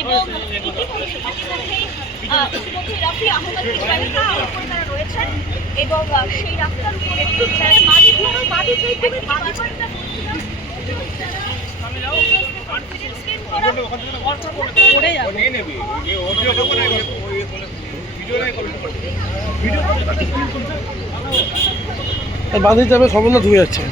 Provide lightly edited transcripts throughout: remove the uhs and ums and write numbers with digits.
এবং ইতিমধ্যে রাফি আহমেদ তারা রয়েছেন এবং সেই রাস্তার উপরে বাঁধে যাবে সম্বন্ধ ধুয়ে যাচ্ছে।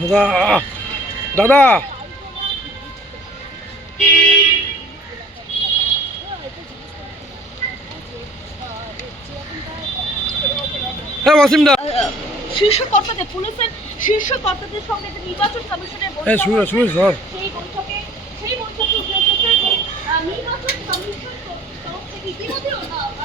দাদা দাদা হ্যাঁ ওয়াসিম দা শীর্ষ কর্তাদের পুলিশের শীর্ষ কর্তাদের সঙ্গে নির্বাচন কমিশনের সেই বৈঠকে উঠে এসেছে যে নির্বাচন কমিশন তরফ থেকে ইতিমধ্যে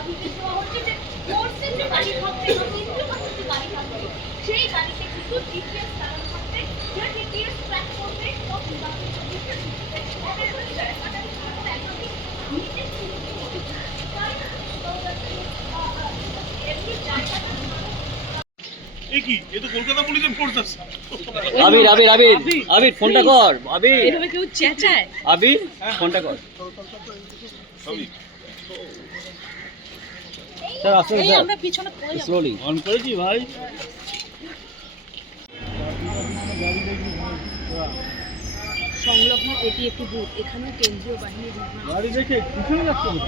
নির্দেশ দেওয়া হচ্ছে যে ফোর্সের যে গাড়ি থাকবে বা কেন্দ্রীয় বাহিনীর যে গাড়ি থাকবে সেই গাড়িতে কিন্তু জিপিএস চালানো থাকবে, যে জিপিএস ট্র্যাক করবে সব নির্বাচন কমিশন কলকাতা পুলিশের ফোর্স আছে। আবির আবির আবির আবির ফোনটা কর। আবির এভাবে কেউ চেঁচায়? আবির ফোনটা কর। স্যার আসুন স্যার, আমরা পিছনে পড়ে যাব। স্লোলি অন করেছি ভাই। সংলগ্ন এটি একটি বুথ, এখানে কেন্দ্রীয় বাহিনীর গাড়ি দেখে পিছনে যাচ্ছে না।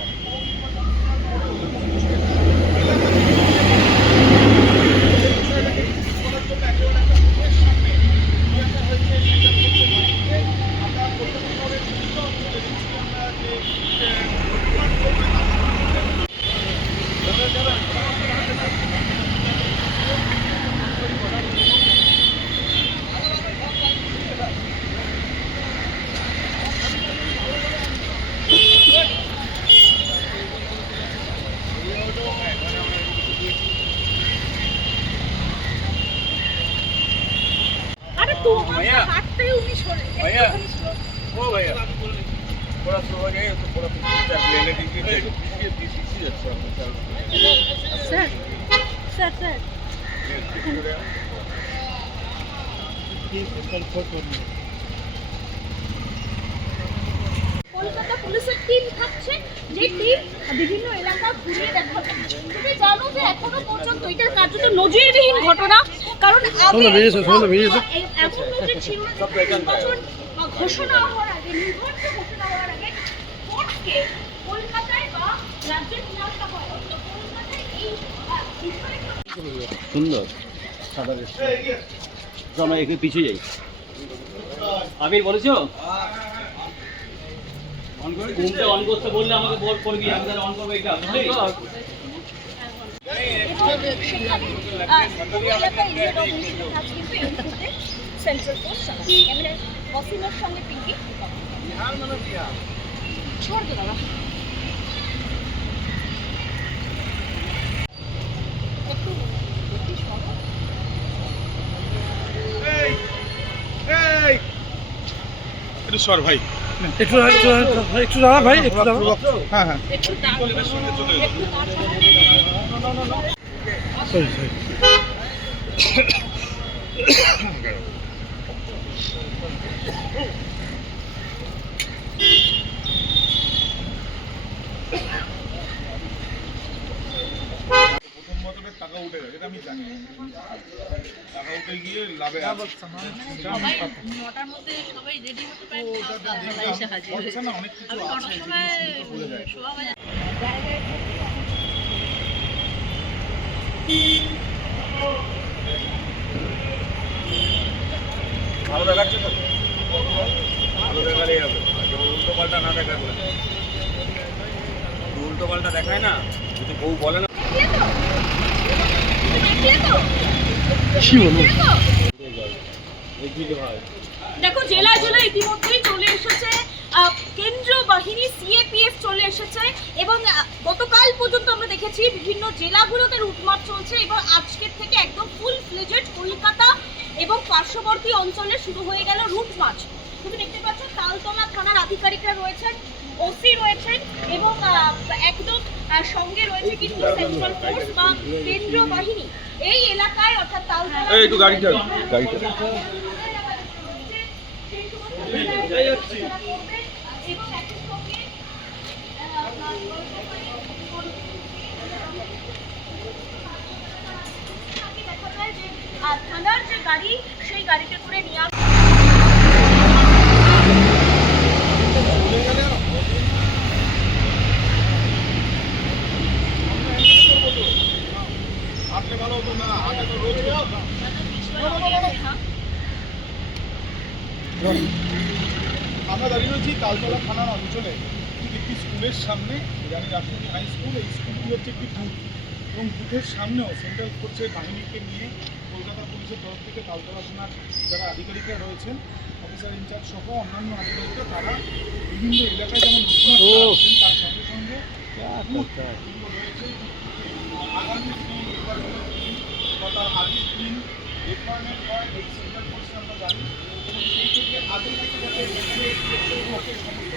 भैया ओ भैया थोड़ा स्लो हो जाइए तो थोड़ा लेने दीजिए अच्छा सर सर सर কলকাতা পুলিশের টিম থাকছে, যে টিম বিভিন্ন এলাকা ঘুরে দেখাবে। তুমি জানো যে এখনো পর্যন্ত এটা কার্যত নজিরবিহীন ঘটনা, কারণ এমন নজির ছিল না ঘোষণা হওয়ার আগে, নির্ঘণ্ট ঘোষণা হওয়ার আগে ফোর্সকে কলকাতায় বা রাজ্যে নিয়ে আসা হয়। কলকাতায় এই সুন্দর সাদা আমরা একটু পিছিয়ে যাই। আবির বলেছো ঘুমটা অন করতে বললে আমাকে বোর্ড করবি, আমি তাহলে অন করবো। এটা সেন্ট্রাল পোস্ট ক্যামেরা ওয়াসিমের সঙ্গে পিঙ্কি ছোড় তো দাদা একটু সর ভাই, একটু একটু দাঁড়া ভাই, একটু দাঁড়া। হ্যাঁ হ্যাঁ একটু সরি সরি প্রথম বছরের উঠে গেছে, এটা আমি জানি না। টাকা উঠে গিয়ে লাভে আছে। সবাই 9টার মধ্যে সবাই রেডি হতে পারে, সবাই এসে হাজির হয়েছে। না, অনেক কিছু আমি 9টার আছে সময় যেগুলো ভুলে যায়। শোয়া বাজে। ভালো দেখাচ্ছে তো? ভালো দেখালেই হবে, আর যেমন উল্টো পাল্টা না দেখায় বলে। উল্টো পাল্টা দেখায় না, যদি বউ বলে না কি বলবো? দেখো জেলা জেলা ইতিমধ্যেই চলে এসেছে কেন্দ্রীয় বাহিনী সিএপিএফ চলে এসেছে এবং গতকাল পর্যন্ত আমরা দেখেছি বিভিন্ন জেলাগুলোতে রুটমার্চ চলছে এবং আজকের থেকে একদম ফুল ফ্লেজেড কলকাতা এবং পার্শ্ববর্তী অঞ্চলে শুরু হয়ে গেল রুটমার্চ। তুমি দেখতে পাচ্ছ তালতলা থানার আধিকারিকরা রয়েছেন, ওসি রয়েছেন এবং একদম সঙ্গে রয়েছে কিন্তু সেন্ট্রাল ফোর্স বা কেন্দ্রীয় বাহিনী। এই এলাকায় অর্থাৎ তালতলা একটু গাড়িটা গাড়িটা এবং একই সঙ্গে দেখা যায় যে থানার যে গাড়ি সেই গাড়িতে করে নিয়ে আসে। হাঁটলে ভালো হতো না, হাঁটলে তো রোজ আমরা দাঁড়িয়ে রয়েছি তালতলা থানার অঞ্চলে, ঠিক একটি স্কুলের সামনে, রানী রাসমণি হাই স্কুল। এই স্কুলটি হচ্ছে একটি বুথ এবং বুথের সামনেও সেন্ট্রাল ফোর্সের বাহিনীকে নিয়ে কলকাতা পুলিশের তরফ থেকে তালতলা থানার যারা আধিকারিকরা রয়েছেন, অফিসার ইনচার্জ সহ অন্যান্য আধিকারিকরা, তারা বিভিন্ন এলাকায় যেমন রুটমার্চ তার সঙ্গে সঙ্গে বুথ যেগুলো রয়েছে আগামী দিন নির্বাচনের দিন বা তার আগের দিন রিকোয়ারমেন্ট হয় এই সেন্ট্রাল ফোর্সে আমরা জানি এবং সেই থেকে আগে থেকে যাতে সমস্ত